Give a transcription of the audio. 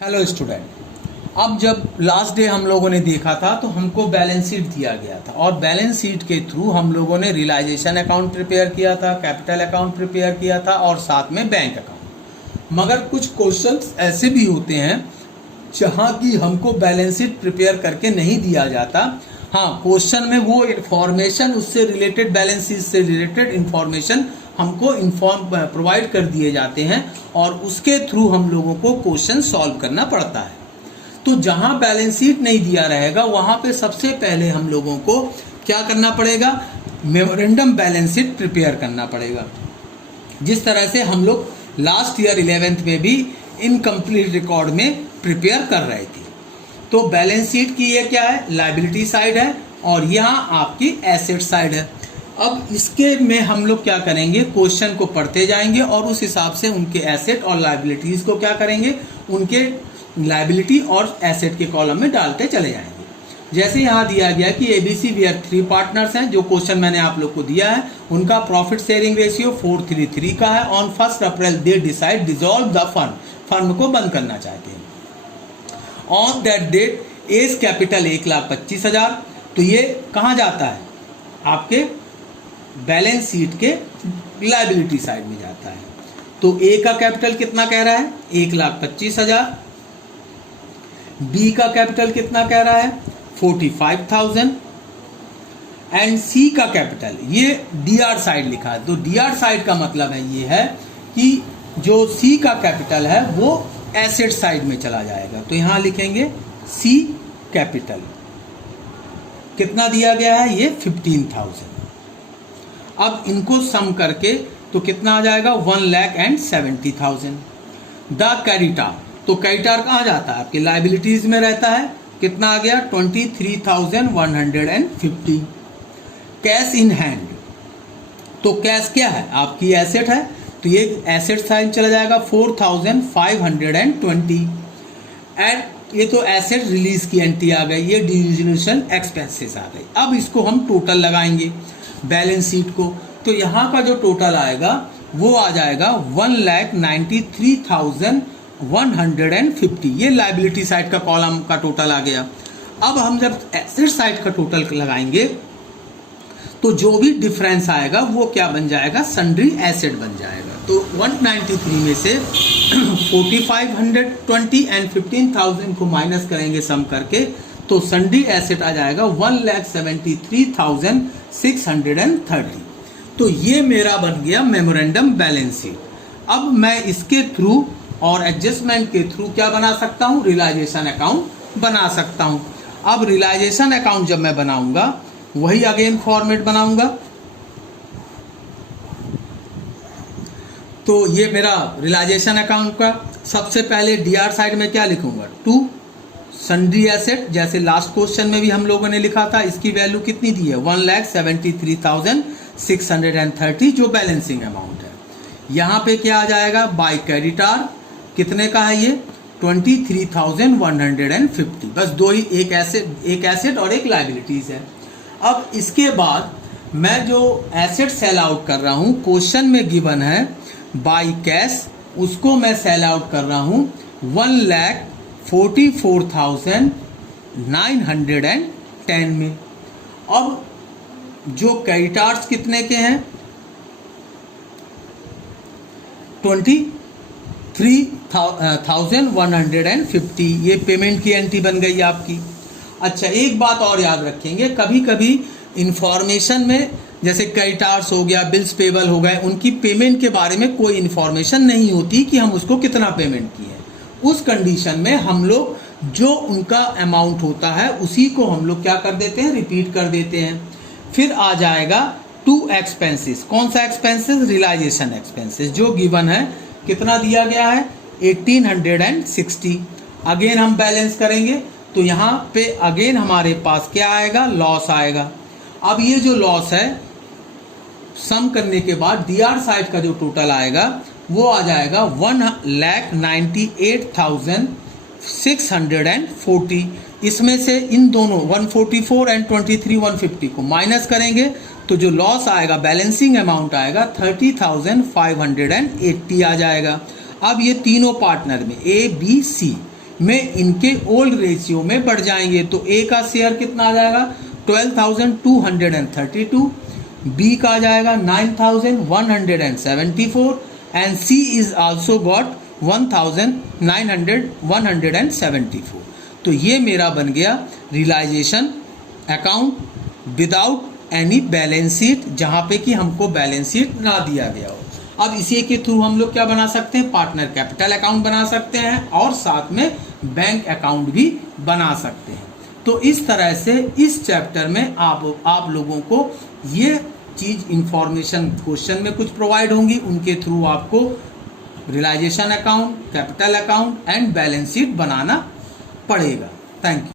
Hello student, अब जब last day हम लोगों ने देखा था तो हमको बैलेंस शीट दिया गया था और बैलेंस शीट के थ्रू हम लोगों ने रियलाइजेशन अकाउंट प्रिपेयर किया था, कैपिटल अकाउंट प्रिपेयर किया था और साथ में बैंक अकाउंट। मगर कुछ क्वेश्चंस ऐसे भी होते हैं जहाँ की हमको बैलेंस शीट प्रिपेयर करके नहीं दिया जाता। हाँ, क्वेश्चन में वो इन्फॉर्मेशन, उससे रिलेटेड, बैलेंस शीट से रिलेटेड इन्फॉर्मेशन हमको प्रोवाइड कर दिए जाते हैं और उसके थ्रू हम लोगों को क्वेश्चन सॉल्व करना पड़ता है। तो जहां बैलेंस शीट नहीं दिया रहेगा वहां पे सबसे पहले हम लोगों को क्या करना पड़ेगा, मेमोरेंडम बैलेंस शीट प्रिपेयर करना पड़ेगा। जिस तरह से हम लोग लास्ट ईयर 11th में भी इनकम्प्लीट रिकॉर्ड में प्रिपेयर कर रहे थे। तो बैलेंस शीट की ये क्या है, लायबिलिटी साइड है और यहाँ आपकी एसेट साइड है। अब इसके में हम लोग क्या करेंगे, क्वेश्चन को पढ़ते जाएंगे और उस हिसाब से उनके एसेट और लायबिलिटीज को क्या करेंगे, उनके लायबिलिटी और एसेट के कॉलम में डालते चले जाएंगे। जैसे यहाँ दिया गया कि एबीसी वेयर 3 पार्टनर्स हैं, जो क्वेश्चन मैंने आप लोग को दिया है, उनका प्रॉफिट शेयरिंग रेशियो 4:3 का है। On 1 April they decide dissolve the firm, firm को बंद करना चाहते हैं। On that date as capital 1,25,000। तो ये कहाँ जाता है, आपके बैलेंस शीट के लायबिलिटी साइड में जाता है। तो ए का कैपिटल कितना कह रहा है, 1,25,000। बी का कैपिटल कितना कह रहा है, 45,000। एंड सी का कैपिटल, ये डीआर साइड लिखा है। तो डीआर साइड का मतलब है ये है कि जो सी का कैपिटल है वो एसेट साइड में चला जाएगा। तो यहां लिखेंगे सी कैपिटल कितना दिया गया है, ये 15,000। अब इनको सम करके तो कितना आ जाएगा, 1,70,000। द क्रेडिटर, तो क्रेडिटर कहाँ जाता है, आपके लायबिलिटीज में रहता है। कितना आ गया, 23,150। कैश इन हैंड, तो कैश क्या है, आपकी एसेट है, तो ये एसेट साइड चला जाएगा 4,520। एंड ये तो एसेट रिलीज की एंट्री आ गई, ये डिस्ट्रीब्यूशन एक्सपेंसेस आ गई। अब इसको हम टोटल लगाएंगे बैलेंस शीट को, तो यहाँ का जो टोटल आएगा वो आ जाएगा 1,93,150। ये लायबिलिटी साइड का कॉलम का टोटल आ गया। अब हम जब एसेट साइड का टोटल लगाएंगे तो जो भी डिफरेंस आएगा वो क्या बन जाएगा, सन्ड्री एसेट बन जाएगा। तो 193 में से 4,520 एंड 15,000 को माइनस करेंगे सम करके, तो सन्ड्री एसेट आ जाएगा 1,73,630। तो ये मेरा बन गया मेमोरेंडम बैलेंस शीट। अब मैं इसके थ्रू और एडजस्टमेंट के थ्रू क्या बना सकता हूँ, रियलाइजेशन अकाउंट बना सकता हूँ। अब रियलाइजेशन अकाउंट जब मैं बनाऊंगा वही अगेन फॉर्मेट बनाऊंगा। तो ये मेरा रियलाइजेशन अकाउंट का सबसे पहले डीआर साइड में क्या लिखूंगा, टू सन्ड्री एसेट, जैसे लास्ट क्वेश्चन में भी हम लोगों ने लिखा था। इसकी वैल्यू कितनी दी है, 1,73,630, जो बैलेंसिंग अमाउंट है। यहाँ पे क्या आ जाएगा, बाय क्रेडिटर कितने का है ये, 23,150। बस दो ही, एक एसेट और एक लायबिलिटीज है। अब इसके बाद मैं जो एसेट सेल आउट कर रहा हूँ, क्वेश्चन में गिवन है बाय कैश, उसको मैं सेल आउट कर रहा हूँ 1,44,910 में। अब जो क्रेडिटर्स कितने के हैं, 23,150। ये पेमेंट की एंट्री बन गई आपकी। अच्छा, एक बात और याद रखेंगे, कभी कभी इंफॉर्मेशन में जैसे क्रेडिटर्स हो गया, बिल्स पेबल हो गए, उनकी पेमेंट के बारे में कोई इंफॉर्मेशन नहीं होती कि हम उसको कितना पेमेंट किए। उस कंडीशन में हम लोग जो उनका अमाउंट होता है उसी को हम लोग क्या कर देते हैं, रिपीट कर देते हैं। फिर आ जाएगा टू एक्सपेंसेस। कौन सा एक्सपेंसेस, रियलाइजेशन एक्सपेंसेस, जो गिवन है कितना दिया गया है, 1,860। अगेन हम बैलेंस करेंगे तो यहाँ पे अगेन हमारे पास क्या आएगा, लॉस आएगा। अब ये जो लॉस है सम करने के बाद डीआर साइड का जो टोटल आएगा वो आ जाएगा 1,98,640। इसमें से इन दोनों 144 एंड 23,150 को माइनस करेंगे तो जो लॉस आएगा, बैलेंसिंग अमाउंट आएगा 30,580 आ जाएगा। अब ये तीनों पार्टनर में ए बी सी, में इनके ओल्ड रेशियो में बढ़ जाएंगे। तो ए का शेयर कितना आ जाएगा 12,232, बी का आ जाएगा 9,174 and C is also got 174। तो ये मेरा बन गया realisation account without any balance sheet, जहाँ पे कि हमको बैलेंस शीट ना दिया गया हो। अब इसी के थ्रू हम लोग क्या बना सकते हैं, पार्टनर कैपिटल अकाउंट बना सकते हैं और साथ में बैंक अकाउंट भी बना सकते हैं। तो इस तरह से इस चैप्टर में आप लोगों को ये चीज इंफॉर्मेशन क्वेश्चन में कुछ प्रोवाइड होंगी, उनके थ्रू आपको realisation account, capital account and balance sheet बनाना पड़ेगा। Thank you.